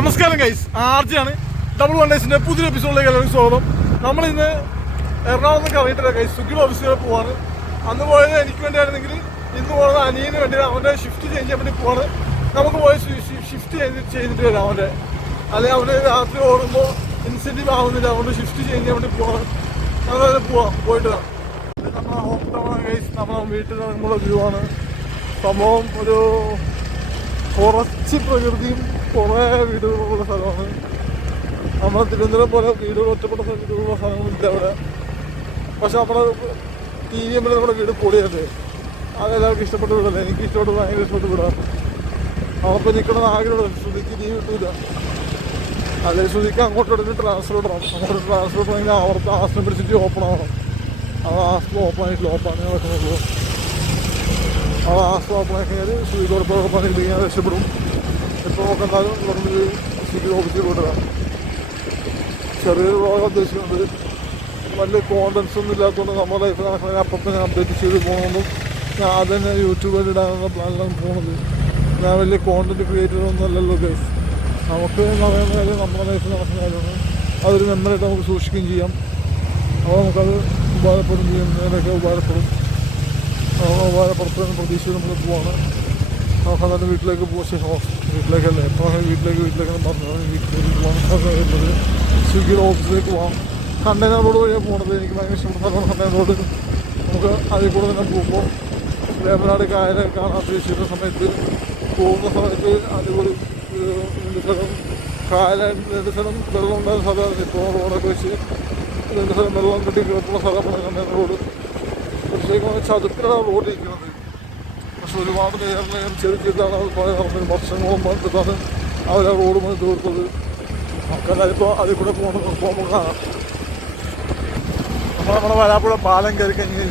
നമസ്കാരം ഗൈസ് ആർജിയാണ് double one ഡേസിന്റെ പുതിയ എപ്പിസോഡിലേക്ക് എല്ലാവർക്കും സ്വാഗതം. നമ്മൾ ഇന്ന് എറണാകുളം നിന്ന് കറങ്ങിയിട്ടില്ല ഗൈസ് സ്വിഗ്ഗിയുടെ ഓഫീസിൽ പോവാണ്. അന്ന് പോയത് എനിക്ക് വേണ്ടിയായിരുന്നെങ്കിൽ ഇന്ന് പോകുന്നത് അനിയന് വേണ്ടി അവന്റെ ഷിഫ്റ്റ് ചേഞ്ച് ചെയ്യാൻ വേണ്ടി പോവാണ്. നമുക്ക് പോയി ഷിഫ്റ്റ് ചെയ്ത് ചെയ്തിട്ട് വരാം അവന്റെ. അല്ലെങ്കിൽ അവന് രാത്രി ഓടുമ്പോൾ ഇൻസെന്റീവ് ആവുന്നില്ല അതുകൊണ്ട് ഷിഫ്റ്റ് ചേഞ്ച് ചെയ്യാൻ വേണ്ടി പോവാണ്. അങ്ങനെ പോവാം പോയിട്ട് വരാം. നമ്മൾ ഹോം ടൗൺ ഗൈസ് നമ്മളെ വീട്ടിൽ നിന്നുള്ള വ്യൂ ആണ്. സംഭവം ഒരു കുറച്ച് പ്രകൃതിയും കുറേ വീടുകളുള്ള സ്ഥലമാണ്. നമ്മുടെ തിരുവനന്തപുരം പോലെ വീടുകൾ ഒറ്റപ്പെട്ട വീടുകളുള്ള സ്ഥലങ്ങളില്ല അവിടെ. പക്ഷെ നമ്മുടെ ടി വി എമ്മിൽ നമ്മുടെ വീട് പൊളിയല്ലേ. അതെല്ലാവർക്കും ഇഷ്ടപ്പെട്ട വീടല്ലേ. എനിക്ക് ഇഷ്ടപ്പെട്ട് ഭയങ്കര ഇഷ്ടപ്പെട്ട വീടാണ്. അവിടെ നിൽക്കണം ആഗ്രഹമുള്ളത് ശ്രുതിക്ക് ലീവ് കിട്ടൂല. അല്ലെ ശ്രുതിക്ക് അങ്ങോട്ട് ഇടന്ന് ട്രാൻസ്ഫർ ഇടണം. അങ്ങോട്ട് ട്രാൻസ്ഫർ ഇടണമെങ്കിൽ അവിടുത്തെ ആശ്രമം പിടിച്ചിട്ട് ഓപ്പൺ ആവണം. അത് ആശ്രമം ഓപ്പൺ ആയിട്ടില്ല ഓപ്പൺ ആക്കാൻ അവിടെ ആ ആശ്രമം ഓപ്പൺ ആക്കിയാൽ ശ്രുതിക്ക് ഓപ്പൺ ആക്കിയിട്ട് ഞാൻ രക്ഷപ്പെടും. നോക്കെന്നാലും ഇവിടെ ശ്രുതി ഓഫീസിൽ വിടുക ചെറിയൊരു ഭാഗം ഉദ്ദേശിക്കുന്നത് വലിയ കോണ്ടൻസ് ഒന്നും ഇല്ലാത്തതുകൊണ്ട് നമ്മുടെ ലൈഫ് നടക്കുന്ന അപ്പം തന്നെ അപ്ഡേറ്റ് ചെയ്ത് പോകുന്നതും ഞാൻ അത് തന്നെ യൂട്യൂബിൽ ഇടാനുള്ള പ്ലാനിലാണ് പോകുന്നത് ഞാൻ വലിയ കോണ്ടന്റ് ക്രിയേറ്റർ ഒന്നും അല്ലല്ലോ ഗൈസ് നമുക്ക് പറയുന്ന കാര്യം നമ്മുടെ ലൈഫിൽ നടക്കുന്ന കാര്യമാണ്. അതൊരു മെമ്മറായിട്ട് നമുക്ക് സൂക്ഷിക്കുകയും ചെയ്യാം. അപ്പോൾ നമുക്കത് ഉപകാരപ്പെടും ചെയ്യുന്നതിനൊക്കെ ഉപകാരപ്പെടും. ഉപകാരപ്പെടുത്തുന്ന പ്രതീക്ഷയിൽ നമ്മൾ പോവാണ്. അന്നേരം വീട്ടിലേക്ക് ശേഷം വീട്ടിലേക്കല്ലേ? എപ്പോൾ വീട്ടിലേക്ക് വീട്ടിലേക്ക് പറഞ്ഞു വീട്ടിലേക്ക് പോകാൻ സ്വിഗ്ഗിയുടെ ഓഫീസിലേക്ക് പോകാം കണ്ടെയ്നർ റോഡ് വഴിയാണ് പോകുന്നത് എനിക്ക് ഭയങ്കര ഇഷ്ടപ്പെട്ട സ്ഥലമാണ് കണ്ടെയ്നർ റോഡ് നമുക്ക് അതിൽ കൂടെ തന്നെ പോകുമ്പോൾ വേമ്പനാട് കായൽ കാണാൻ ഉദ്ദേശിക്കുന്ന സമയത്ത് പോകുന്ന സമയത്ത് അതുപോലെ രണ്ട് സ്ഥലം കായൽ രണ്ട് സ്ഥലം വെള്ളം ഉണ്ടായ സ്ഥലമാണ്. ഇപ്പോൾ റോഡൊക്കെ വെച്ച് രണ്ട് സ്ഥലം വെള്ളം കിട്ടി കിടക്കുന്ന സ്ഥലമാണ് കണ്ടെയ്നർ റോഡ് പക്ഷേ ചതുപ്പിലാണ് റോഡ് പക്ഷെ ഒരുപാട് ലെയർ ലെയർ ചെറുതാണ് അത് പല നടന്നത് വർഷങ്ങളും പണ്ടിട്ടാണ് അവർ ആ റോഡ് മുതൽ തീർത്തത്. നമുക്കെല്ലാം ഇപ്പോൾ അതിൽ കൂടെ പോകണം പോകുമ്പോൾ കാണാം. നമ്മൾ നമ്മുടെ വരാപ്പുഴ പാലം കയറി കഴിഞ്ഞ്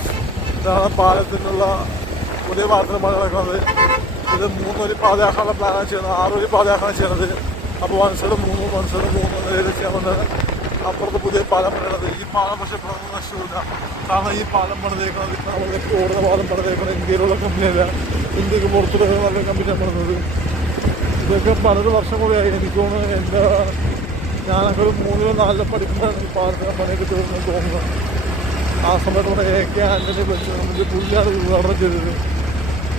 ഇതാണ് പാലത്തിനുള്ള പുതിയ പാലത്തിന് പണി നടക്കുന്നത് ഇത് മൂന്നൊരു പാതയാക്കാനുള്ള പ്ലാനാണ് ചെയ്യുന്നത്. ആറൊരു പാതയാക്കാണ് ചെയ്യുന്നത്. അപ്പോൾ വൺ സൈഡ് മൂന്ന് വൺ സൈഡ് മൂന്ന് നിലയിൽ അപ്പുറത്ത് പുതിയ പാലം പണിയുന്നത്. ഈ പാലം പക്ഷെ ഇപ്പോൾ നഷ്ടമില്ല കാരണം ഈ പാലം പണിതേക്കുന്നത് നമ്മളിലേക്ക് ഓടുന്ന പാലം പണിതേക്കുന്നത് ഇന്ത്യയിലുള്ള കമ്പനിയല്ല. ഇന്ത്യയ്ക്ക് പുറത്തുള്ള നല്ല കമ്പനിയാണ് പണിതത്. ഇതൊക്കെ പലത് വർഷം കൂടിയായി. എനിക്ക് തോന്നുന്നു എന്റെ ഞാനൊക്കെ ഒരു മൂന്നിലോ നാലിലോ പഠിക്കുമ്പോഴാണ് ഈ പാലത്തിന് പണിയൊക്കെ തീർന്നു തോന്നുന്നത്. ആ സമയത്ത് ഇവിടെ എ കെ ആന്റണി വെച്ച് നമുക്ക് പുള്ളിയാണ് ഉദ്ഘാടനം ചെയ്തത്.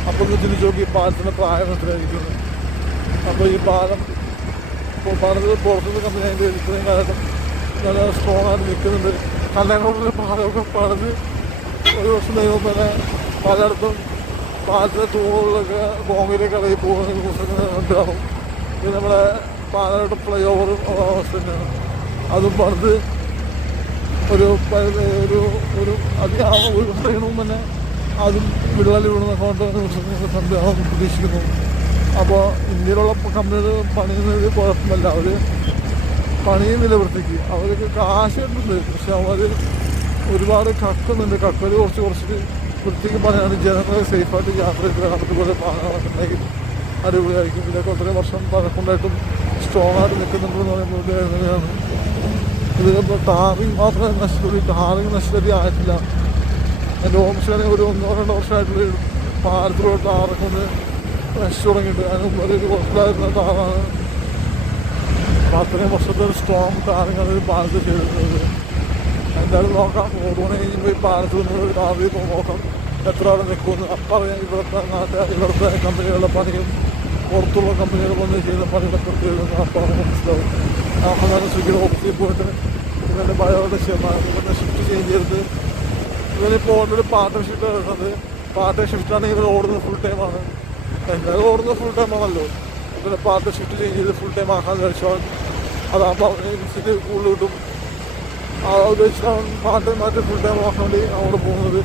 അപ്പോൾ ഒന്ന് ചിന്തിച്ച് നോക്കി ഈ പാലത്തിന്റെ പ്രായം എത്രയായിരിക്കുന്നു അപ്പോൾ ഈ പാലം ഇപ്പോൾ പറഞ്ഞത് പുറത്തുനിന്ന് കമ്പനി അതിന്റെ ഇത്രയും കാലഘട്ടം നല്ല സ്ട്രോങ് ആയിട്ട് നിൽക്കുന്നുണ്ട്. കല്യാണോടുള്ള പാലമൊക്കെ പണിത് ഒരു വർഷം കഴിയുമ്പോൾ തന്നെ പലയിടത്തും പാലത്തിലെ തൂണുകളിലൊക്കെ കോങ്ങിലേക്ക് ഇളകി പോകുന്ന ദിവസങ്ങൾ ഉണ്ടാവും. പിന്നെ നമ്മുടെ പാലയുടെ ഫ്ലൈ ഓവറും അവസ്ഥ തന്നെയാണ് അതും പണിത് ഒരു ഒരു ഒരു അധികം ഒരു വർഷം തന്നെ അതും വിള്ളൽ വീടുന്ന കൊണ്ട് സംഭവം പ്രതീക്ഷിക്കുന്നു. അപ്പോൾ ഇന്ത്യയിലുള്ള കമ്പനികൾ പണിയുന്നത് കുഴപ്പമില്ല. അവർ പണിയുന്നില്ല വൃത്തിക്ക് അവർക്ക് കാശ് കിട്ടുന്നുണ്ട് പക്ഷെ അവർ ഒരുപാട് കക്കുന്നുണ്ട്. കക്കൽ കുറച്ച് കുറച്ച് വൃത്തിക്ക് പണിയാണ്. ജനങ്ങളെ സേഫായിട്ട് യാത്ര ചെയ്ത് അതുപോലെ ഉണ്ടെങ്കിൽ അടിപൊളിയായിരിക്കും. പിന്നെ കുറേ വർഷം പഴക്കൊണ്ടായിട്ടും സ്ട്രോങ് ആയിട്ട് നിൽക്കുന്നുണ്ടെന്ന് പറയുമ്പോൾ ഇതിപ്പോൾ ടാറിങ് മാത്രമേ നശിച്ചുള്ളൂ ടാറിങ് നശിച്ചതി ആയിട്ടില്ല. എന്റെ ഓംശാനെ ഒരു ഒന്നോ രണ്ടോ വർഷമായിട്ടുള്ള പാലത്തിലോട്ട് ടാറൊക്കെ ഒന്ന് നശിച്ചു തുടങ്ങിയിട്ട്. അതിന് ഒരു കുഴപ്പമില്ലായിരുന്ന ടാറാണ് അത്രയും വർഷത്തെ ഒരു സ്ട്രോങ് താരങ്ങൾ പാലത്ത് ചെയ്തിരുന്നത് എന്തായാലും നോക്കാം. ഓടുകൊണ്ട് കഴിഞ്ഞപ്പോൾ ഈ നിന്ന് ഒരു ഇപ്പോൾ നോക്കാം. എത്ര അവിടെ നിൽക്കുമെന്ന്. അപ്പം അറിയാം ഇവിടുത്തെ നാട്ടുകാർ ഇവിടുത്തെ കമ്പനികളുടെ പണിയും പുറത്തുള്ള കമ്പനികൾ വന്ന് ചെയ്യുന്ന പണികളൊക്കെ ചെയ്യുന്നത് അപ്പോൾ മനസ്സിലാവും. അപ്പം ഞാൻ സ്വിഗ്ഗിയുടെ ഓഫീസിൽ പോയിട്ട് ഇവരുടെ ബയോയുടെ ഇവരുടെ ഷിഫ്റ്റ് ചേഞ്ച് ചെയ്തിട്ട് ഇവരിപ്പോൾ ഓൾറെഡി പാർട്ട് ഷിഫ്റ്റ് വരുന്നത് പാർട്ട് ഷിഫ്റ്റാണെങ്കിൽ ഇവർ ഓടുന്നത് ഫുൾ ടൈമാണ് എന്തായാലും ഓടുന്നത് ഫുൾ ടൈം ഇവരെ പാർട്ട് ഷിഫ്റ്റ് ചേഞ്ച് ചെയ്ത് ഫുൾ ടൈം ആക്കാൻ കഴിച്ചാൽ അതാകുമ്പോൾ അവന് ഇൻസിറ്റ് കൂടുതൽ കിട്ടും. ആ ഉദ്ദേശിച്ചാണ് പാർട്ട് ടൈം മാറ്റി ഫുൾ ടൈം ആക്കാൻ വേണ്ടി അവിടെ പോകുന്നത്.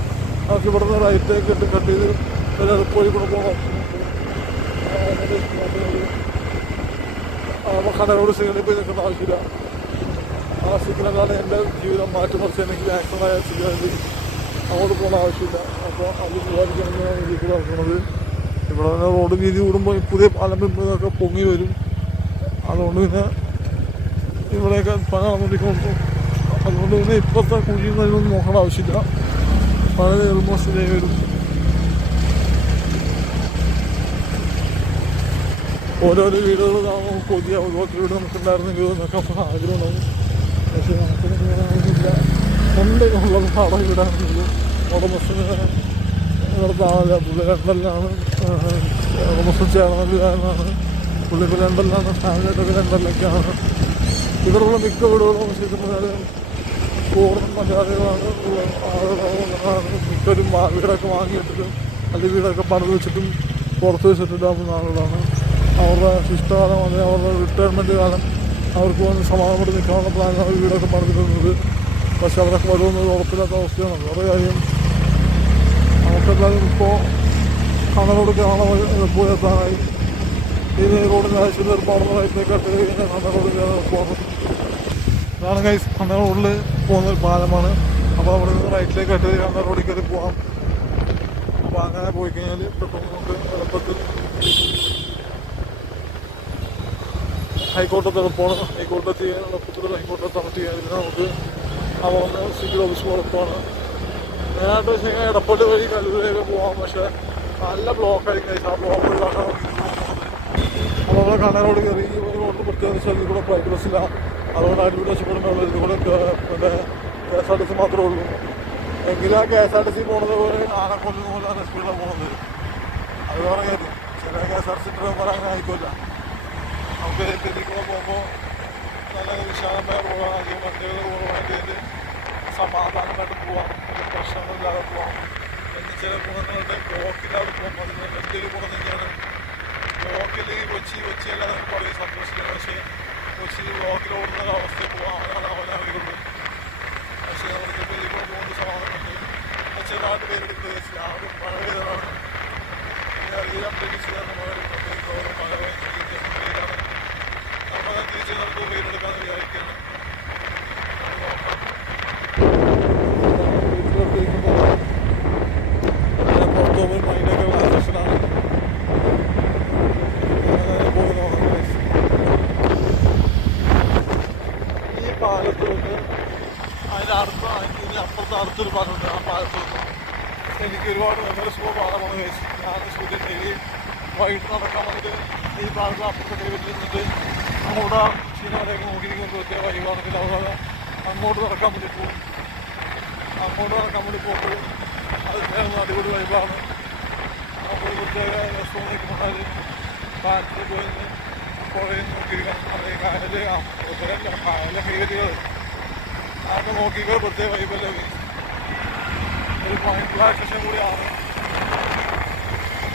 നമുക്ക് ഇവിടെ നിന്ന് റൈറ്റേക്ക് ഇട്ട് കട്ട് ചെയ്ത് ഇവരെ പോയി കൂടെ പോകണം കടകളോട് സിഗ്നലിൽ പോയി നിൽക്കേണ്ട ആവശ്യമില്ല. ആ സിഗ്നലാണ് എന്റെ ജീവിതം മാറ്റിമറിച്ച് എനിക്ക് ആക്സിഡന്റ് ആയ സിഗ്നലിൽ അങ്ങോട്ട് പോകേണ്ട ആവശ്യമില്ല. അപ്പോൾ അത് കൂടെ നടക്കുന്നത്. ഇവിടെ തന്നെ റോഡ് വീതി കൂടുമ്പോൾ പുതിയ പാലം ഇതൊക്കെ പൊങ്ങി വരും. അതുകൊണ്ട് പിന്നെ ഇവിടെയൊക്കെ പണി നടന്നുകൊണ്ടിരിക്കുന്നു അതുകൊണ്ട് പിന്നെ ഇപ്പോഴത്തെ കുഴിയിൽ നിന്നൊന്നും നോക്കേണ്ട ആവശ്യമില്ല. പഴയ ഓൾമോസ്റ്റ് വരും. ഓരോരോ വീടുകൾ കാണുമ്പോൾ കൊതിയ. ഒരുപാട് വീട് നമുക്കുണ്ടായിരുന്നെങ്കിൽ എന്നൊക്കെ ആഗ്രഹമുണ്ടാവും. ആഗ്രഹം ഉണ്ടാവും പക്ഷേ നമുക്കൊന്നും ഉള്ളത്. അവിടെ വീടാണെന്നുള്ളൂ ഉടമസ്ഥന് നടത്താവില്ല പുള്ളി ലണ്ടനിലാണ് ചേർന്നതിലാണ് പുള്ളി ഇപ്പോൾ ലണ്ടനിലാണ് ഫാമിലിയായിട്ടൊക്കെ ലണ്ടനിലൊക്കെയാണ് ഇവിടെയുള്ള മിക്ക വീടുകളും ശരിക്കും കൂടുതലും മലയാളികളാണ് മിക്കവരും വീടൊക്കെ വാങ്ങിയിട്ടിട്ടും അല്ലെങ്കിൽ വീടൊക്കെ പണിത് വെച്ചിട്ടും പുറത്ത് വെച്ചിട്ടില്ലാത്ത ആളുകളാണ്. അവരുടെ ശിഷ്ടകാലം അല്ലെങ്കിൽ അവരുടെ റിട്ടയർമെന്റ് കാലം അവർക്ക് വന്ന് സമാധാനപ്പെട്ട് നിൽക്കാനുള്ള പ്ലാനാണ് വീടൊക്കെ പണിതിരുന്നത് പക്ഷെ അവരൊക്കെ വരുമെന്നത് ഉറപ്പില്ലാത്ത അവസ്ഥയാണ്. വേറെ കാര്യം നമുക്കെന്തായാലും ഇപ്പോൾ കണ്ണനോട് കാണാൻ പോയ സാധനമായി ഇനി റോഡിന് ആവശ്യം നിർമ്മാണം റൈറ്റിലേക്കാട്ട് കഴിഞ്ഞാൽ കണ്ണനോട് പോകുന്നത് ഇതാണ് കൈസ് കണ്ണ റോഡിൽ പോകുന്ന ഒരു പാലമാണ്. അപ്പോൾ അവിടെ നിന്ന് റൈറ്റിലേക്കാട്ട് കണ്ണ റോഡിൽ കയറി പോകാം അപ്പോൾ അങ്ങനെ പോയി കഴിഞ്ഞാൽ പെട്ടെന്ന് നമുക്ക് എളുപ്പത്തിൽ ഹൈക്കോടതി എളുപ്പമാണ് ഹൈക്കോടതി എളുപ്പത്തിൽ ഹൈക്കോടതി എത്തി കഴിഞ്ഞാൽ നമുക്ക് അവിടെ സിവിൽ ഓഫീസ് എളുപ്പമാണ് മെയിനായിട്ട് വെച്ച് കഴിഞ്ഞാൽ എടപ്പള്ളി വഴി കല്ലൂരൊക്കെ പോകാം പക്ഷെ നല്ല ബ്ലോക്കായിരിക്കും ഗൈസ് ആ ബ്ലോക്ക് അപ്പോൾ നമ്മൾ കണ്ണനോട് കയറി ഒരു റോഡ് പ്രത്യേകിച്ച് അതിൽ കൂടെ പ്രൈവറ്റ് ബസ്സില്ല അതുകൊണ്ട് അടിപൊളി രക്ഷപ്പെടുമ്പോൾ ഇതിൽ കൂടെ പിന്നെ K S R T C മാത്രമേ ഉള്ളൂ. എങ്കിലും ആ K S R T C പോണത് പോലെ ആനക്കൊല്ലുന്ന പോലെയാണ് സ്പീഡിലാണ് പോകുന്നത് അത് പറയാം ചില K S R T C driver അങ്ങനെ ആയിക്കോല്ല. നമുക്ക് ഇതിൽ പോകുമ്പോൾ നല്ല വിശാലമായ റോഡാണ് വണ്ടികൾ കുറവായിട്ട് സമാധാനമായിട്ട് പോവാം ഒരു പ്രശ്നങ്ങളില്ലാതെ പോവാം എന്ന് ചില ഗുണങ്ങളുണ്ട് ബ്ലോക്കില്ലാതെ പോകുമ്പോൾ അതിന് വലിയൊരു ഗുണം തന്നെയാണ് കൊച്ചി കൊച്ചി എല്ലാം നമുക്ക് പറയും സന്തോഷിക്കണം പക്ഷേ കൊച്ചി ബ്ലോക്കിൽ ഓടുന്ന അവസ്ഥ പോകാൻ അവനാവുകയുള്ളൂ പക്ഷേ അവർക്ക് കൂടെ പോകുന്ന സമാധാനമുണ്ട് ചെറുതായിട്ട് പേരെടുക്കുക ആരും മഴ പിന്നെ അറിയാൻ പ്രതീക്ഷിച്ചാണ് മഴ പ്രത്യേകിച്ച് മഴ പെയ്യാണ് അപ്പോൾ തിരിച്ച് നമുക്ക് പേരെടുക്കാമെന്ന് വിചാരിക്കുകയാണ് അത് നോക്കാം. വീട്ടിലോട്ട് ഇരിക്കുമ്പോൾ ഞാൻ പുറത്ത് പോയി മൈൻഡൊക്കെ റിലാക്സേഷനാണ് അങ്ങനെ പോയി നോക്കാം guys. ഈ പാലത്ത് നിന്ന് അതിന്റെ അടുത്ത് അതിന് അപ്പുറത്ത് അടുത്തൊരു പാലമുണ്ട് ആ പാലത്ത് നിന്ന് എനിക്ക് ഒരുപാട് മെമ്മറീസ് ഉള്ള പാലമാണ് കഴിച്ചു ഞാൻ സൂര്യൻ ഡെയിലി വൈകിട്ട് നടക്കാൻ വന്നിട്ട് ഈ പാലത്ത് അപ്പുറത്ത് കൈവരിൽ നിന്നിട്ട് അങ്ങോട്ട് ചീനവരെയൊക്കെ നോക്കിയിരിക്കുന്നത് പറ്റിയ വൈകാണെങ്കിൽ അതുപോലെ അങ്ങോട്ട് നടക്കാൻ വേണ്ടി പോകും. അങ്ങോട്ട് നടക്കാൻ വേണ്ടി പോകുമ്പോൾ അത് വേറെ അടിപൊളി വൈബാണ്. അപ്പോൾ പ്രത്യേക സ്ഥലത്തേക്ക് നിൽക്കുമ്പോൾ പാലത്തിൽ പോയി പുഴയിൽ നോക്കിയിരിക്കണം അല്ലെങ്കിൽ കായൽ പുഴയല്ല കായലെ കൈവരികൾ അതൊക്കെ നോക്കിക്കുക പ്രത്യേക വൈബല്ലേ ഒരു മൈൻഡ് റിലാക്സേഷൻ കൂടിയാണ്.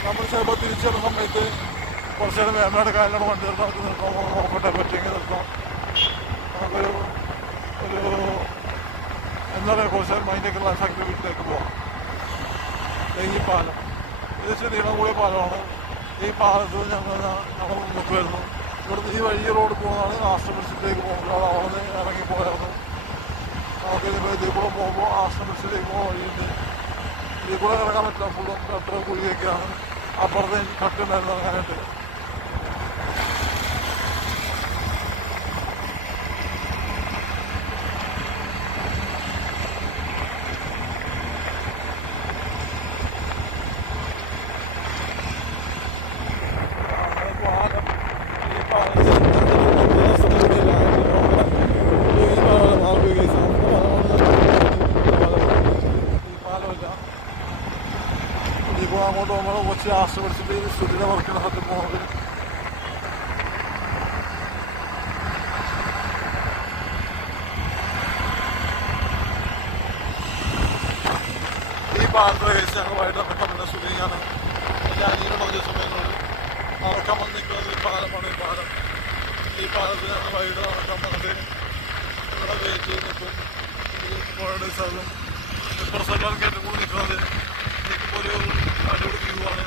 നമ്മൾ ചിലപ്പോൾ തിരിച്ചറിയുന്ന സമയത്ത് കുറച്ച് വേമ്പനാട് കായലാണ് വണ്ടി നിർത്താൻ നമുക്ക് നിർത്താം നോക്കട്ടെ പറ്റിയെങ്കിൽ നിർത്താം. നമുക്കൊരു ഒരു എന്താ കോശം റിലാക്സ് ആക്കി വീട്ടിലേക്ക് പോവാം. ഈ പാലം. ഇച്ചിരി നീളം കൂടിയ പാലമാണ്. ഈ പാലത്ത് ഞങ്ങൾ ഞങ്ങൾ മുന്നോട്ട് വരുന്നു. ഇവിടുന്ന് ഈ വഴി റോഡ് പോകുന്നതാണ് ആശ്രമത്തിലേക്ക് പോകുന്നത്. അവിടെ നിന്ന് ഇറങ്ങി പോയായിരുന്നു. നമുക്ക് ഇതിൽ കൂടെ പോകുമ്പോൾ ആശ്രമത്തിലേക്ക് പോകുന്ന വഴിയുണ്ട്. ഇതിൽ ഇറങ്ങാൻ പറ്റില്ല. ഫുള്ളും അത്ര കുഴിയൊക്കെയാണ്. അപ്പുറത്ത് കട്ടുണ്ടായിരുന്നു ഇറങ്ങാനായിട്ട് അങ്ങനെ പാലം ഈ പാലത്തിൽ ഈ പാലം മാർഗ കേസ് ഈ പാലമില്ല ഇപ്പോൾ അങ്ങോട്ട് പോകുമ്പോൾ കൊച്ചി ആശ്രമിച്ചിട്ട് ഈ സുധിര വർക്കിന് സത്യം പോകുന്നത് ഈ പാലത്തെ കേസ് ഞങ്ങൾ വൈകിട്ട് നടക്കാൻ പറ്റുന്ന സുധിയാണ് എന്റെ അനിയനും പറഞ്ഞ സമയത്തോട് നടക്കാൻ വന്ന് നിൽക്കുന്നത് ഈ പാലമാണ് ഈ പാലം ഈ പാലത്തിൽ ഞങ്ങൾ വൈകിട്ട് നടക്കാൻ വന്നിട്ട് ഇവിടെ വെയിറ്റ് ചെയ്ത് നിൽക്കും ഈ പുഴയുടെ സ്ഥലം ഇപ്പുറ സ്ഥലം കേട്ട് കൂടി നിൽക്കുന്നത് ഒരു അടിപൊളി വ്യൂ ആണ്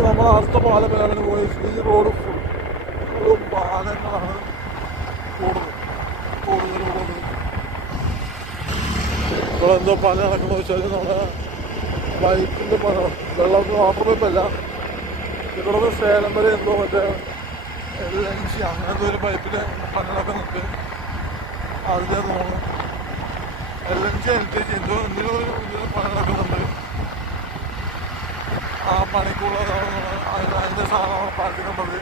നമ്മൾ പാലം വരാൻ പോയി ഈ റോഡ് ഫുള്ളും പാലങ്ങളാണ് കൂടുതൽ കൂടുതൽ കൂടുതൽ ഇവിടെ എന്തോ വെച്ചാൽ നമ്മുടെ ബൈക്കിന്റെ പല വെള്ളം മാത്രമേ പൈപ്പല്ല ഇവിടെ നിന്ന് സേലം വരെ എന്തോ മറ്റേ എൽ എൻ ജി അങ്ങനത്തെ ഒരു പൈപ്പിൽ പണി നിൽക്ക്. അതിന്റെ തോന്നുന്നു. L N G L K G എന്തോ എന്തിനോ ഒരു ഇതിന് പണി നടക്കുന്നുണ്ട് ആ പണിക്കുള്ള അതിന് അതിന്റെ സാധനമാണ് പാർട്ടിക്കുള്ളത്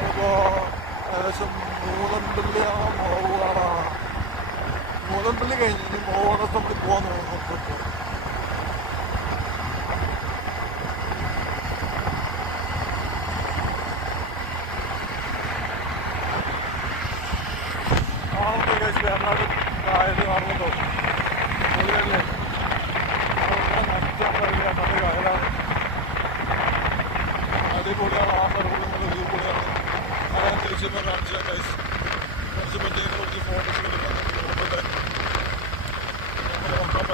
അപ്പോൾ ഏകദേശം മൂലമ്പള്ളിയാണോ മുളകുകാടാണോ മൂലമ്പള്ളി കഴിഞ്ഞ് മോളത്തമ്പള്ളി പോകാൻ നോക്കുന്നുണ്ട്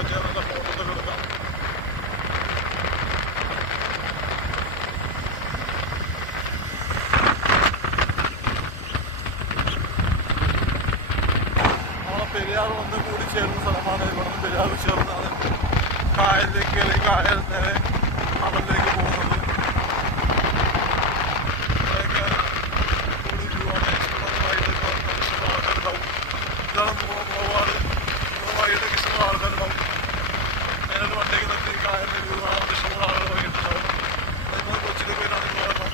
നമ്മൾ നോക്കാൻ പറ്റിയ നല്ല ഫോട്ടോസ് എടുക്കാം നമ്മളെ പെരിയാർ വന്ന് കൂടി ചേരുന്ന സ്ഥലമാണ് ഇവിടെ നിന്ന് പെരിയാർ ചേർന്നാണ് കായലിലേക്ക് അല്ലെങ്കിൽ കായൽ നേരെ കടലിലേക്ക് പോകുന്നത് അവിടെയൊക്കെ കൂടി view ആണ്. ഇഷ്ടംപോലെ വഴിയിലൊക്കെ ഇഷ്ടംപോലെ ആൾക്കാരുണ്ടാവും. ഇതാണ് മൂ- മൂവാറ് മൂവായിട്ടൊക്കെ ഇഷ്ടംപോലെ ആൾക്കാരുണ്ടാവും അതിനൊരു വണ്ടിയൊക്കെ നിർത്തി കായലിന്റെ വ്യൂ കാണാൻ ഇഷ്ടംപോലെ ആളുകൾ വൈകിട്ടുണ്ടാവും അതിന് കൊച്ചിയിൽ പോയിട്ടാണ് പോകണം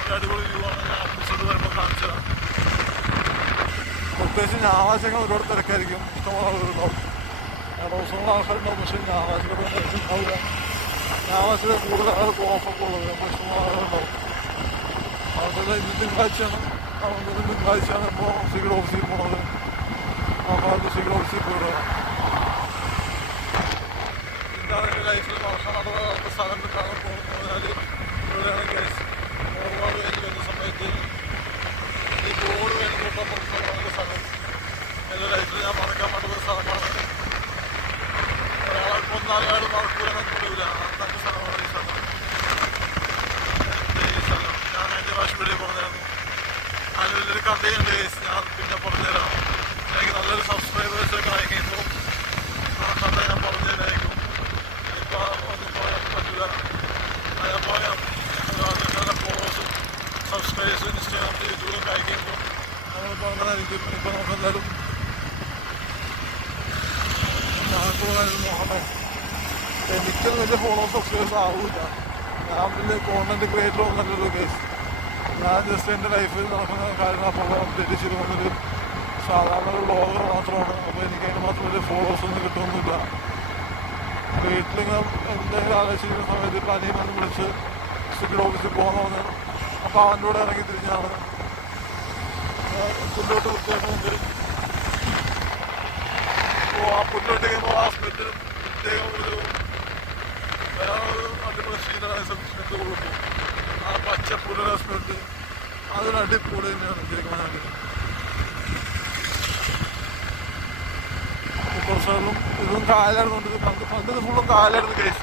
ഒരു അടിപൊളി വ്യൂ ആണ് ഞാൻ എപ്പിസോഡ് വരുമ്പോൾ കാണിച്ചു തരാം പ്രത്യേകിച്ച് ഞായറാഴ്ചകൾ ഒരുപാട് തിരക്കായിരിക്കും ഇഷ്ടംപോലെ ആളുകളുണ്ടാവും. ദിവസങ്ങൾ ആൾക്കാരുണ്ടാവും പക്ഷേ ഞായറാഴ്ചകൾ തിരക്കുണ്ടാവില്ല ഞായറാഴ്ച കൂടുതൽ ആളുകൾക്ക് ഓഫൊക്കെ ഉള്ളത് അപ്പോൾ ഇഷ്ടംപോലെ ആളുകളുണ്ടാവും അതുപോലെ ഇന്ന് തിങ്കളാഴ്ചയാണ് അതുകൊണ്ട് തിങ്കളാഴ്ചയാണ് ഇപ്പോൾ സിവിൽ ഓഫീസിൽ പോണത് അപ്പോൾ സിവിൽ ഓഫീസിൽ പോയിട്ട് എന്താണ് എന്റെ ലൈഫിൽ മറക്കാനുള്ള സ്ഥലം കാണാൻ പോകുന്നത് ഇവിടെയാണ് കേസ് കഴിഞ്ഞ് വരുന്ന സമയത്ത് ഈ ബോർഡ് കഴിഞ്ഞിട്ട് പുറത്തുള്ള സ്ഥലം വലിയൊരു കഥയുണ്ട്. ഞാൻ പിന്നെ പറഞ്ഞുതരാം എനിക്ക് നല്ലൊരു സബ്സ്ക്രൈബേഴ്സൊക്കെ കഴിയുമ്പോൾ ആ കഥ ഞാൻ പറഞ്ഞുതരായിരിക്കും ഇപ്പം ഒന്നും പറയാൻ പറ്റില്ല പറയാം നല്ല ഫോളോസും സബ്സ്ക്രൈബേഴ്സും ആയി കഴിയുമ്പോൾ നമ്മളിപ്പോൾ അങ്ങനെ ആയിരിക്കും ഇപ്പം നമുക്ക് എന്തായാലും ഞാനിപ്പോൾ നോക്കട്ടെ എനിക്കൊന്നും വലിയ ഫോളോസ് സബ്സ്ക്രൈബേഴ്സ് ആവില്ല ഞാൻ വലിയ കോണ്ടന്റ് ക്രിയേറ്റർ ഒന്നല്ലല്ലോ കേസ് ഞാൻ ജസ്റ്റ് എന്റെ ലൈഫിൽ നടക്കുന്ന കാര്യങ്ങളപ്പോൾ അപ്ഡേറ്റ് ചെയ്ത് വന്നൊരു സാധാരണ ഒരു ബ്ലോഗർ മാത്രമാണ് അപ്പോൾ എനിക്ക് അതിന് മാത്രം വലിയ ഫോളോസ് ഒന്നും കിട്ടുന്നില്ല വീട്ടിലിങ്ങനെ എന്തെങ്കിലും ആലോചിക്കുന്ന സമയത്ത് ഇപ്പം അനിയൻ വന്ന് വിളിച്ച് സിറ്റി ഓഫീസിൽ പോകാൻ പറഞ്ഞു അപ്പോൾ അവന്റെ കൂടെ ഇറങ്ങി തിരിഞ്ഞാണ് പുല്ലോട്ട് വൃത്തിയായിട്ട് അപ്പോൾ ആ പുല്ലോട്ട് കഴിയുമ്പോൾ ആ സ്മെല്ല് പ്രത്യേകം ഒരു അടിപൊളി ശീലമായ കൊടുക്കും ആ പച്ച പുല്ലുടെ സ്മെല്ല് അതൊരു അടിപൊളി തന്നെയാണ് ശരിക്കും കുറച്ചും ഇതും കായലായിരുന്നുണ്ട് ഇത് പണ്ട് പണ്ട് ഇത് ഫുള്ളും കായലായിരുന്നു കേസ്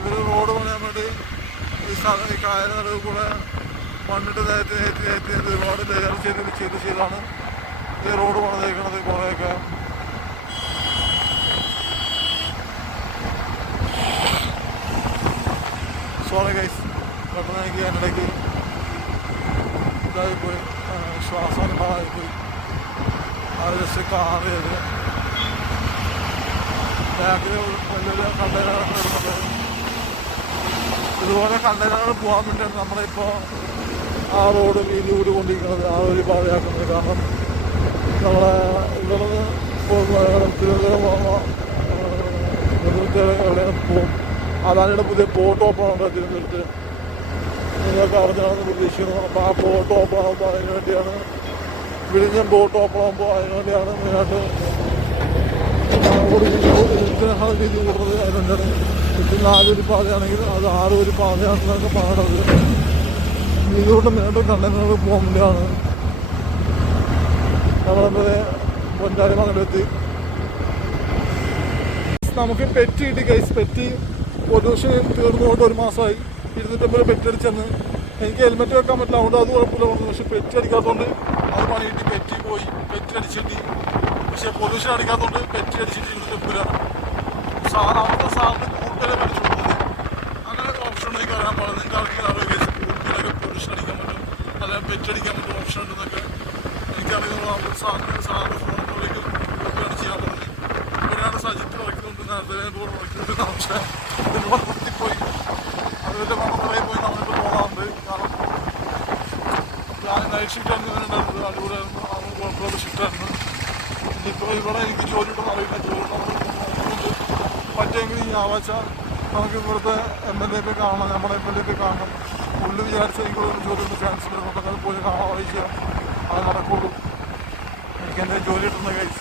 ഇവർ റോഡ് പണിയാൻ വേണ്ടി ഈ സ്ഥലം ഈ കായൽ നടുവിൽ കൂടെ മണ്ണിട്ട് നേരത്തെ നേരത്തെ നേരത്തെ ഒരുപാട് ലെയർ ചെയ്ത് ചെയ്ത് ചെയ്താണ് ഈ റോഡ് പണിതേക്കണത് കുറേയൊക്കെ. സോറി ഗൈസ് പെട്ടെന്ന് എനിക്ക് അതിനിടയ്ക്ക് ഇതായിപ്പോയി പോയി ശ്വാസം പാടായിപ്പോയി അത് ജസ്റ്റ് കാർ ചെയ്ത് ബാക്കിൽ വലിയ കണ്ടെയ്നർ ഇതുപോലെ കണ്ടെയ്നറുകൾ പോകാൻ വേണ്ടിയാണ് നമ്മളിപ്പോൾ ആ റോഡ് വീതി കൂടി കൊണ്ടിരിക്കുന്നത് ആ ഒരു പാതയാക്കുന്നത് കാരണം നമ്മളെ ഇവിടെ നിന്ന് പോകുമ്പോൾ തിരുവനന്തപുരം പോകുമ്പോൾ എവിടെയാണ് പോകും അതാണ് പുതിയ പോർട്ട് ഓപ്പൺ തിരുവനന്തപുരത്ത് നിങ്ങൾക്ക് അറിഞ്ഞാണെന്ന് പ്രതീക്ഷിക്കുന്നു. അപ്പോൾ ആ പോർട്ട് ഓപ്പൺ ആകുമ്പോൾ അതിന് വേണ്ടിയാണ് വിഴിഞ്ഞം ബോട്ട് ഓപ്പൺ ആകുമ്പോൾ അതിന് വേണ്ടിയാണ് മെയിനായിട്ട് ഇതിനേക്കാൾ രീതി കൂടുന്നത് അതിനുണ്ടാണ് ഇപ്പം നാലൊരു പാതയാണെങ്കിൽ അത് ആറ് ഒരു പാതയാണെന്നൊക്കെ പറയണത് ഇതുകൊണ്ട് മെയിനായിട്ട് കണ്ടെയ്നറുകൾ പോകാൻ വേണ്ടിയാണ് പൊന്നാരി മകളെത്തി നമുക്ക് പെറ്റി കിട്ടി കേസ് പെറ്റി പൊല്യൂഷൻ തീർന്നുകൊണ്ട് ഒരു മാസമായി. ഇരുന്നൂറ്റമ്പത് പെറ്റി അടിച്ചെന്ന്. എനിക്ക് ഹെൽമെറ്റ് വെക്കാൻ പറ്റില്ല. അതുകൊണ്ട് അത് കുഴപ്പമില്ല. വന്നു പക്ഷെ പെറ്റ് അടിക്കാത്തതുകൊണ്ട് അത് പണിയിട്ട് പെറ്റി പോയി പെറ്റ് അടിച്ചിട്ട് പക്ഷെ പൊല്യൂഷൻ അടിക്കാത്തതുകൊണ്ട് പെറ്റി അടിച്ചിട്ട് ഇരുന്നൂറ്റമ്പത് സാധനം അവിടുത്തെ സാറിന് കൂടുതൽ പഠിച്ചു കൊടുക്കുന്നത് അങ്ങനെ ഓപ്ഷൻ ഉണ്ടെങ്കിൽ കാരണം നിങ്ങൾക്ക് ആർക്കെങ്കിലും അറിയാം കൂടുതലൊക്കെ പൊല്യൂഷൻ അടിക്കാൻ പറ്റും. അല്ലെങ്കിൽ പെറ്റ് അടിക്കാൻ പറ്റും ഓപ്ഷൻ ഉണ്ടെന്നൊക്കെ എനിക്കറിയാം സാറിന് സാറിന് ഫോണിലേക്ക് ചെയ്യാൻ പറഞ്ഞു ഇവിടെയാണ് സജിത്ത് വയ്ക്കുന്നുണ്ട് നേരത്തെ പക്ഷേ മണത്തറയിൽ പോയി നമ്മളിപ്പോൾ തോന്നാറുണ്ട് കാരണം ഞാൻ നൈറ്റ് ഷിഫ്റ്റ് ആയിരുന്നു ഉണ്ടായിരുന്നത് അടിപൊളിയായിരുന്നു അത് കുഴപ്പമില്ലാത്ത ഷിഫ്റ്റായിരുന്നു ഇനിയിപ്പോൾ ഇവിടെ എനിക്ക് ജോലി ഉണ്ടെന്ന് അറിയില്ല ജോലി നോക്കുന്നുണ്ട് പറ്റുമെങ്കിൽ ഈ ആവാച്ച നമുക്ക് ഇവിടുത്തെ എം എൽ എ കാണണം നമ്മുടെ എം എൽ എ കാണണം പുള്ളി വിചാരിച്ച എനിക്ക് ഒരു ജോലി ചാൻസ് അത് പോയി കാണാൻ വായിക്കുക അത് നടക്കുള്ളൂ എനിക്ക് എന്റെ ജോലി കിട്ടുന്ന കൈസ്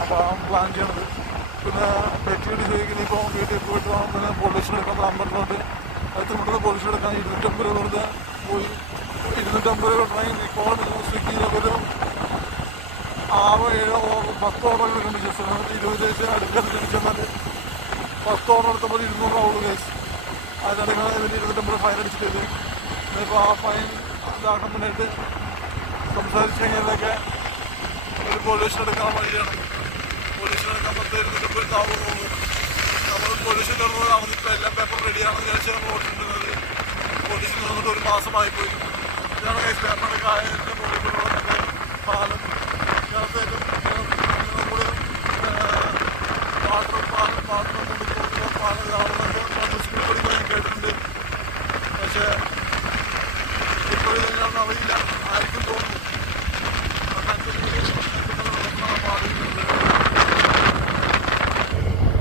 അപ്പോൾ പ്ലാൻ ചെയ്യണത് പിന്നെ പെറ്റിയിട്ട് ചോദിക്കുന്നത് ഇപ്പോൾ വീട്ടിൽ പോയിട്ട് പിന്നെ പോലീസിന് എടുക്കാൻ അടുത്ത് കൊണ്ടുവന്ന് പോലീസിന് എടുക്കാൻ? ഇരുന്നൂറ്റമ്പത് രൂപ വെറുതെ പോയി. ഇരുന്നൂറ്റമ്പത് രൂപ ട്രെയിൻ ഇപ്പോൾ സ്വിഗ്ഗിയിലൊരു ആറോ ഏഴോ പത്തോ ഓർഡർ എടുക്കേണ്ട നമുക്ക് ഇരുപത് ദിവസം അടുക്കാൻ ജനിച്ചെന്നാൽ പത്ത് ഓർഡർ എടുത്തപ്പോൾ ഇരുന്നൂറ് ഉള്ളൂ കേസ് അതിനിടയ്ക്കാണ് ഇവർ ഇരുന്നൂറ്റമ്പത് ഫൈൻ അടിച്ചിട്ട് ഇപ്പോൾ ആ ഫൈൻ ഇതാക്കാൻ വേണ്ടിയിട്ട് സംസാരിച്ച് കഴിഞ്ഞാലൊക്കെ ഒരു പൊല്യൂഷൻ എടുക്കാൻ വഴിയാണ്. പത്ത് ഇരുന്നൂറ്റമ്പത് താവുന്നു നമ്മൾ പൊല്യൂഷൻ തുറന്നതാണ് ഇപ്പോൾ എല്ലാ പേപ്പർ റെഡിയാണെന്ന് വിചാരിച്ചാൽ നമ്മൾ ഒരു മാസമായി പോയി ഇതാണ് കേസ് പേപ്പർ കായലിന്റെ മുകളിലുള്ള പാലം ഇങ്ങനത്തെ നമ്മുടെ വാട്ടർ പാലം വാട്ടർ കൊണ്ട് പോകുന്ന പാലം ഗ്രാമങ്ങളൊക്കെ സ്കൂൾ പഠിക്കാൻ ഞാൻ കേട്ടിട്ടുണ്ട് പക്ഷേ ഇപ്പോഴും തന്നെയാണെന്ന് അറിയില്ല ആർക്കും തോന്നുന്നു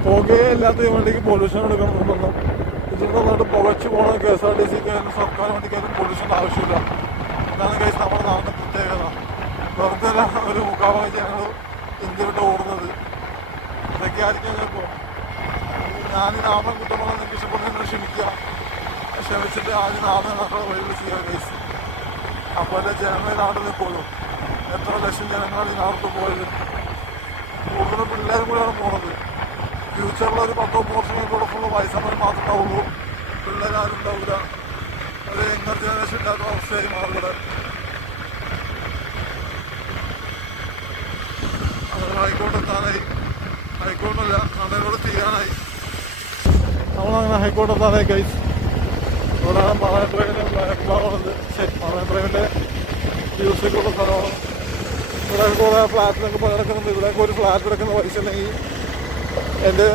പുകയില്ലാത്ത ഈ വണ്ടിക്ക് പൊല്യൂഷൻ എടുക്കണം നിർബന്ധം ഇതിന്റെ നന്നായിട്ട് പുകച്ചു പോകണ കെ എസ് ആർ ടി സിക്കായാലും സർക്കാർ വണ്ടിക്കായാലും പൊല്യൂഷൻ ആവശ്യമില്ല. അതാണ് കേസ് നമ്മുടെ നാടിന്റെ പ്രത്യേകത. വെറുതെ ഒരു മുക്കാഭാഗം ഞങ്ങൾ ഇന്ത്യ വിട്ട് ഓടുന്നത്. ഇതൊക്കെ ആയിരിക്കും ചിലപ്പോൾ ഞാൻ ഈ നാമം കിട്ടുമ്പോൾ നിങ്ങൾക്ക് ഇഷ്ടപ്പെടുന്ന ക്ഷമിക്കുക. ക്ഷമിച്ചിട്ട് ആദ്യം നാമം നമ്മളെ വഴി ചെയ്യുക കേസ് അപ്പോൾ എന്റെ ജനങ്ങൾ നാട് നിൽക്കുള്ളൂ. എത്ര ലക്ഷം ജനങ്ങളാണ് ഈ നാട്ടിൽ പോയത്? കൂടുതൽ പിള്ളേരും കൂടെയാണ് പോണത്. ഫ്യൂച്ചറിൽ ഒരു പത്തോ പോർഷൻ കൂടെ ഫുള്ള് വയസ്സന്മാർ മാത്രമേ ഉണ്ടാവുള്ളൂ പിള്ളേരാരും ഉണ്ടാവില്ല ഒരു യങ്ങർ ജനറേഷൻ ഇല്ലാത്ത അവസ്ഥയായി മാറുന്നത് അങ്ങനെ ഹൈക്കോർട്ട് എത്താനായി. ഹൈക്കോർട്ടല്ല നടനോട് ചെയ്യാനായി. നമ്മളങ്ങനെ ഹൈക്കോർട്ട് എത്താനായി കൈസ് ഇവിടെയാണ് മറൈൻ ഡ്രൈവിന്റെ ബ്ലാക്ക് ഭാഗമുള്ളത് ശരി മറൈൻ ഡ്രൈവിന്റെ മ്യൂസിക്കുള്ള സ്ഥലമാണ്. ഇവിടെ കൂടെ ഫ്ലാറ്റിലൊക്കെ പകരക്കുന്നുണ്ട് ഇവിടെയൊക്കെ ഒരു ഫ്ലാറ്റ് എടുക്കുന്ന പൈസ ഉണ്ടെങ്കിൽ എന്റെ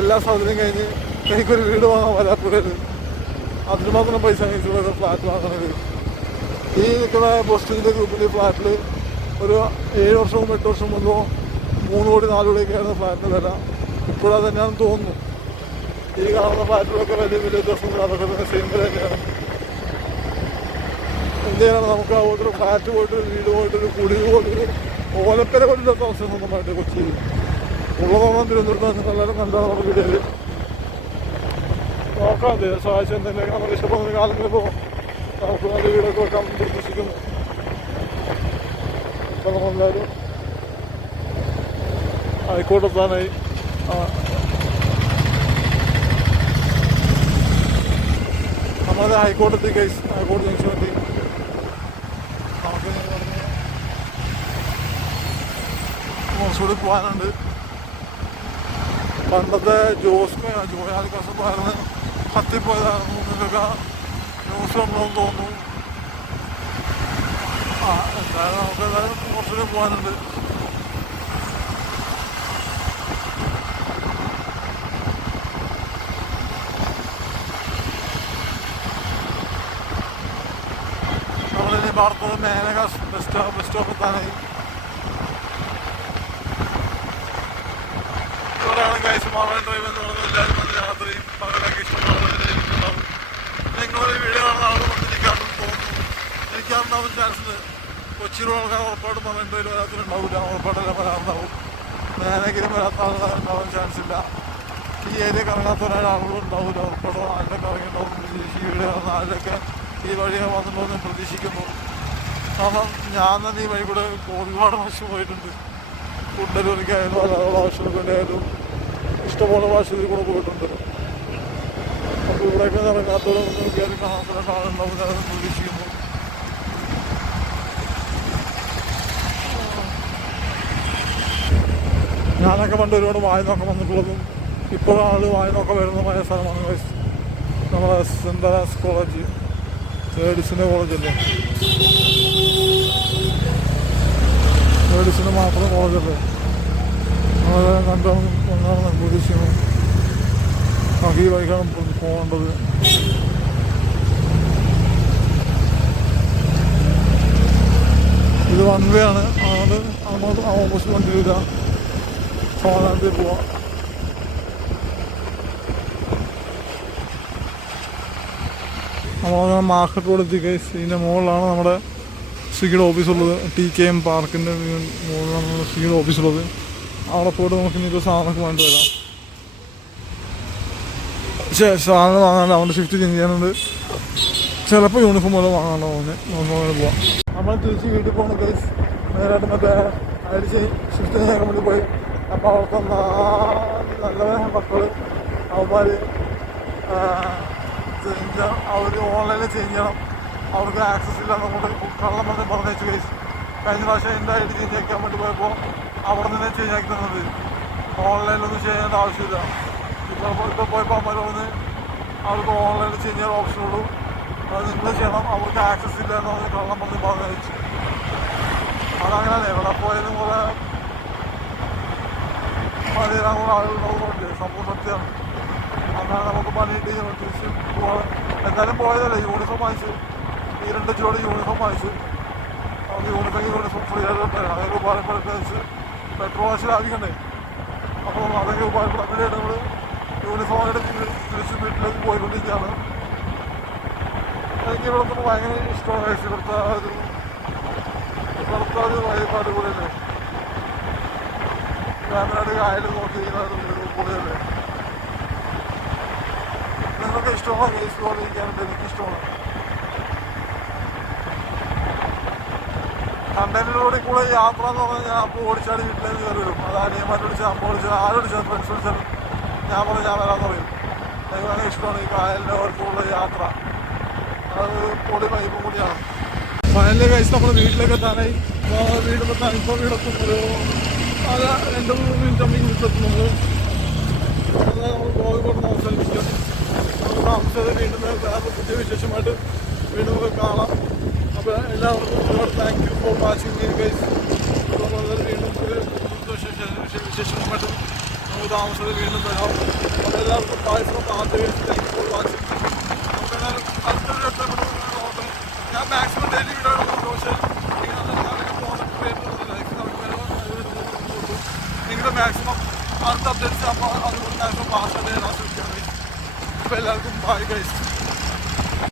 എല്ലാ സൗകര്യം കഴിഞ്ഞ് എനിക്കൊരു വീട് വാങ്ങാൻ വരാത്തത് അതിന് മാത്രം പൈസ കഴിച്ചു വേണം ഫ്ലാറ്റ് വാങ്ങണത്. ഈ നിൽക്കുന്ന പോസ്റ്റിന്റെ ഗ്രൂപ്പിൽ ഫ്ലാറ്റിൽ ഒരു ഏഴ് വർഷവും എട്ട് വർഷം മുമ്പോ മൂന്ന് കോടി നാല് കോടിയൊക്കെയായിരുന്നു ഫ്ലാറ്റിന് വില. ഇപ്പോഴത് തന്നെയാണെന്ന് തോന്നുന്നു. ഈ കാണുന്ന ഫ്ലാറ്റിലൊക്കെ വലിയ വലിയ ദിവസം അതൊക്കെ സെയിം വില തന്നെയാണ്. എന്തെയാണ് നമുക്ക് ആ ഒരു ഫ്ലാറ്റ് പോയിട്ട് വീട് പോയിട്ട് ഒരു കുടി പോയിട്ട് ഓലപ്പര പോലില്ലാത്ത അവസ്ഥ സ്വന്തമായിട്ട് കൊച്ചിയിൽ. ഉള്ളതോളം തിരുവനന്തപുരത്ത് കണ്ടാണ് നമ്മുടെ വീടുകൾ നോക്കാം ദൈവം സഹായിച്ച എന്തെങ്കിലും നമുക്ക് ഇഷ്ടപ്പെടുന്ന കാലങ്ങളിൽ ഇപ്പോൾ നമുക്ക് നല്ല വീടൊക്കെ വെക്കാൻ പ്രതീക്ഷിക്കുന്നു ഇപ്പം നമ്മളെല്ലാവരും ഹൈക്കോട്ടെത്താനായി ആ. നമ്മളത് ഹൈക്കോടതി കേസ് ഹൈക്കോടതി ജംഗ്ഷൻ കുറച്ചുകൂടി പോകാനുണ്ട്. പണ്ടത്തെ ജോസ്മ ജോയാൽ കസപ്പായിരുന്നു കത്തിപ്പോയതാണ് നിങ്ങൾക്കൊക്കെ ന്യൂസ് ഉണ്ടോന്ന് തോന്നുന്നു ആ എന്തായാലും നമുക്ക് എന്തായാലും കുറച്ചുകൂടി പോകാനുണ്ട് നമ്മളിനി ഭാരതത്തിൽ Menaka bus stop bus stop എത്താനായി മാറാൻ ഡ്രൈവ് എന്ന് പറയുന്നത് എല്ലാവരും വന്ന് രാത്രി പകലൊക്കെ ഇഷ്ടപ്പെടുന്നവരുണ്ടാവും നിങ്ങളൊരു വീഡിയോ കാണുന്ന ആളുകൾ വന്ന് എനിക്കാണെന്ന് തോന്നുന്നു. എനിക്കാറുണ്ടാവും ചാൻസ് കൊച്ചിയിലുള്ള ആൾക്കാർ ഉറപ്പായിട്ടും മാറാൻ ഡ്രൈവ് വരാത്തവരുണ്ടാവില്ല ഉറപ്പായിട്ടല്ല വരാറുണ്ടാവും. മേനഗിരി വരാത്ത ആൾക്കാരുണ്ടാവാൻ ചാൻസ് ഇല്ല. ഈ ഏരിയ കറങ്ങാത്തവരായ ആളുകളും ഉണ്ടാവില്ല. ഉറപ്പാടും ആരിലൊക്കെ ഇറങ്ങിയിട്ടുണ്ടാവും പ്രതീക്ഷിച്ച് വീഡിയോ കാണുന്ന ആരിലൊക്കെ ഈ വഴിയെ വന്നിട്ടുണ്ടെന്ന് പ്രതീക്ഷിക്കുന്നു. കാരണം ഞാൻ തന്നെ ഈ വഴി കൂടെ ഒരുപാട് പ്രാവശ്യം പോയിട്ടുണ്ട്. ഫുഡ് ഡെലിവറിക്കായാലും അല്ലാതെ ആവശ്യമൊക്കെ ഇഷ്ടംപോലെ പ്രാവശ്യത്തിൽ കൂടെ പോയിട്ടുണ്ട്. അപ്പോൾ ഇവിടെയൊക്കെ ഇറങ്ങാത്തവരൊന്നും കയറി കാണാത്ത കാണുന്നുണ്ടാവും ഞാൻ പ്രതീക്ഷിക്കുന്നു. ഞാനൊക്കെ പണ്ട് ഒരുപാട് വായ നോക്കാൻ വന്നിട്ടുള്ളതും ഇപ്പോൾ ആൾ വായ നോക്കാൻ വരുന്നതുമായ സ്ഥലമാണ്. നമ്മുടെ സെന്റ് ആസ് കോളേജ് മേഡിസിന്റെ കോളേജല്ലേ മേഡിസിന് മാത്രം കോളേജല്ലേ നമ്മളെ കണ്ടാണ് ഒന്നാണ് പ്രതീക്ഷിക്കുന്നത് നമുക്ക് പോകേണ്ടത്. ഇത് വൺ വേ ആണ്. അതുകൊണ്ട് അങ്ങോട്ട് ഓപ്പോസിറ്റ് വണ്ടി വരിക. സമാധാനത്തിൽ പോവാം. നമ്മളങ്ങനെ മാർക്കറ്റ് റോഡ് എത്തി. കൈസ് ഇതിന്റെ മുകളിലാണ് നമ്മുടെ സ്വിഗ്ഗിയുടെ ഓഫീസുള്ളത് ടി കെ എം പാർക്കിന്റെ മുകളിലാണ് നമ്മുടെ സ്വിഗ്ഗിയുടെ ഓഫീസുള്ളത് അവിടെ പോയിട്ട് നമുക്ക് ഇനി സാധനമൊക്കെ വേണ്ടി വരാം. പക്ഷേ സാധനം വാങ്ങാണ്ട് അവിടെ ഷിഫ്റ്റ് ചേഞ്ച് ചെയ്യാനുണ്ട്. ചിലപ്പോൾ യൂണിഫോം പോലെ വാങ്ങാണ്ടോ നമുക്ക് അങ്ങനെ പോവാം. നമ്മൾ തിരിച്ച് വീട്ടിൽ പോകുന്ന ഗൈസ് നേരായിട്ട് മറ്റേ അടിച്ച് ഷിഫ്റ്റ് ചെയ്യാൻ വേണ്ടി പോയി. അപ്പോൾ അവർക്ക് നല്ല മക്കൾ അവന്മാർ അവർ ഓൺലൈനിൽ ചേഞ്ച് ചെയ്യണം. അവർക്ക് ആക്സസ് ഇല്ലാന്നുകൊണ്ട് കള്ളം പറഞ്ഞ് പറഞ്ഞേച്ചു കേസ് കഴിഞ്ഞ പ്രാവശ്യം എന്റെ ഐ ഡി ചേഞ്ച് ആക്കാൻ വേണ്ടി പോയപ്പോൾ അവിടെ നിന്ന് ആക്കി തന്നത്. ഓൺലൈനിലൊന്നും ചെയ്യേണ്ട ആവശ്യമില്ല. ഇപ്പോൾ ഇപ്പോൾ പോയപ്പോൾ അമ്മ വന്ന് അവർക്ക് ഓൺലൈനിൽ ചെയ്യാൻ ഓപ്ഷനുള്ളൂ അത് നിങ്ങൾ ചെയ്യണം. അവർക്ക് ആക്സസ് ഇല്ല എന്ന് പറഞ്ഞ് കള്ളം പറഞ്ഞ് പറഞ്ഞയച്ചു അതങ്ങനെയല്ലേ ഇവിടെ പോയതും കുറെ പണിയാൻ കൂടെ ആളുകളുണ്ട് സംഭവം സത്യമാണ്. അങ്ങനെ നമുക്ക് പണിയിട്ട് തിരിച്ച് പോവാം എന്തായാലും പോയതല്ലേ? യൂണിഫോം വാങ്ങിച്ചു. ഈ രണ്ട് ജോഡി യൂണിഫോം വാങ്ങിച്ചു. നമുക്ക് യൂണിഫോം യൂണിഫോം ഫ്രീ ആയിട്ട് അതൊക്കെ കാശ് ലാഭിക്കണ്ടേ അപ്പോൾ അതൊക്കെ ഉപകാരപ്പെടാൻ നമ്മൾ യൂണിഫോം ആയിട്ട് തിരിച്ച് വീട്ടിലേക്ക് പോയിക്കൊണ്ടിരിക്കുകയാണ്. എനിക്ക് ഇവിടെ നിന്ന് ഭയങ്കര ഇഷ്ടമാണ്. ഇവിടുത്തെ ആ ഒരു ഇവിടുത്തെ ഒരു വൈപാട് കൂടെയല്ലേ ക്യാമറയുടെ കായൽ നോക്കിയിരിക്കുന്ന കൂടെയല്ലേ നിങ്ങൾക്ക് ഇഷ്ടമാണ്? കേസ് പോലെ ഇരിക്കാനുണ്ട് ഇഷ്ടമാണ്. കണ്ടന്റിലൂടെ കൂടെ യാത്ര എന്ന് പറഞ്ഞാൽ അപ്പോൾ ഓടിച്ചാടി വീട്ടിലേക്ക് കയറി വരും. അത് അനിയന്മാർ വിളിച്ചാൽ അപ്പോൾ വിളിച്ചാൽ ആരും വിളിച്ചാൽ ഫ്രണ്ട്സ് വിളിച്ചാൽ ഞാൻ പറഞ്ഞു ഞാൻ വരാൻ പറയും. എനിക്ക് ഭയങ്കര ഇഷ്ടമാണ് ഈ കായലിന്റെ ഓർക്കുള്ള യാത്ര. അത് പൊടി വൈബും കൂടിയാണ്. ഫൈനലി കഴിച്ച് നമ്മൾ വീട്ടിലേക്ക് എത്താനായി. വീട്ടിൽ വീട് എത്താൻ ഇപ്പോൾ വീടെത്തും ഒരു അത് രണ്ട് മൂന്ന് മിനിറ്റ് അമ്മ വീട്ടിലെത്തും നമ്മൾ നമ്മൾ കോഴിക്കോട് നിന്ന് അവസാനിപ്പിക്കാം. നമുക്ക് താമസിച്ചത് വീട്ടിൽ വേറെ പുതിയ വിശേഷമായിട്ട് നമുക്ക് കാണാം. അപ്പോൾ എല്ലാവർക്കും thank you for watching guys അതുപോലെ വീണ്ടും ഒരു വിശേഷമായിട്ട് നമുക്ക് താമസത്തിൽ വീണ്ടും വരാം. അപ്പോൾ എല്ലാവർക്കും പായസം ആദ്യം താങ്ക് യു ഫോർ വാച്ചിങ് നമുക്ക് എല്ലാവരും അടുത്തൊരു നോക്കാം ഞാൻ മാക്സിമം ഡെയിലി വീഡിയോ എടുക്കുന്നു പക്ഷേ നിങ്ങളുടെ മാക്സിമം അടുത്ത അപ്ഡേറ്റ്സ് അപ്പോൾ അതുകൊണ്ട് മാക്സിമം പാസ് ചെയ്യാൻ ശ്രമിക്കുകയാണ് അപ്പോൾ എല്ലാവർക്കും ബായ് ഗൈസ്